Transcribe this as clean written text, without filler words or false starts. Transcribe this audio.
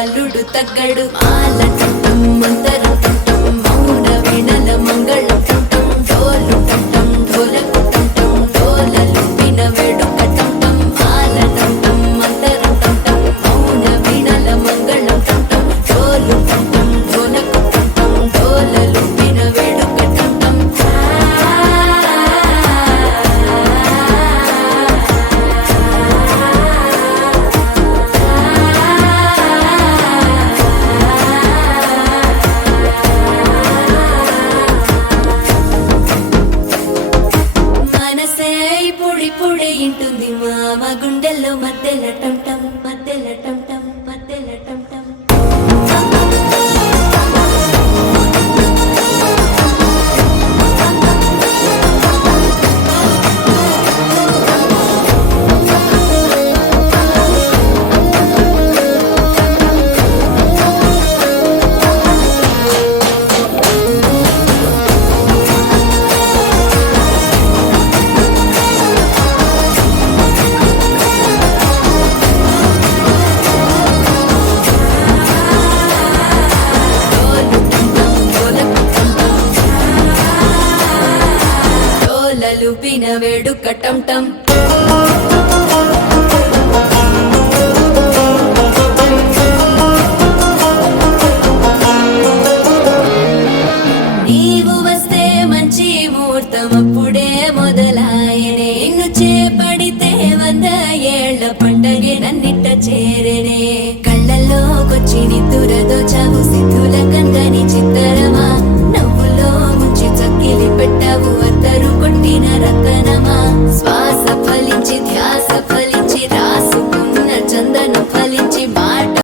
అల్లుడు తగ్గడు మాలటం మంతరం టం మౌన వీణల మంగళం టం డోలు టం ఢోలకు టం డోలలు విన వేడుక టం మాలటం మంతరం టం మౌన వీణల మంగళం టం డోలు టం ఢోలకు టం డోలలు విన వేడుక టం పొడి ఇంటుంది మామ గుండెల్లో మధ్యల టం టం మధ్యల టం టం మధ్యల టం టం లుపిన వేడుక టం టం నీవు వస్తే మంచి ముహూర్తం అప్పుడే మొదలాయనే నిన్ను చేపడితే 100 ఏళ్ల పండగే నన్నిట్ట చేరనే కళ్ళల్లోకొచ్చి నిద్దురదోచావు సిద్ధుల కందని చిత్తరమా నవ్వులో ముంచి చక్కిలి పెట్టావు అత్తరు కొట్టిన రతనమా శ్వాస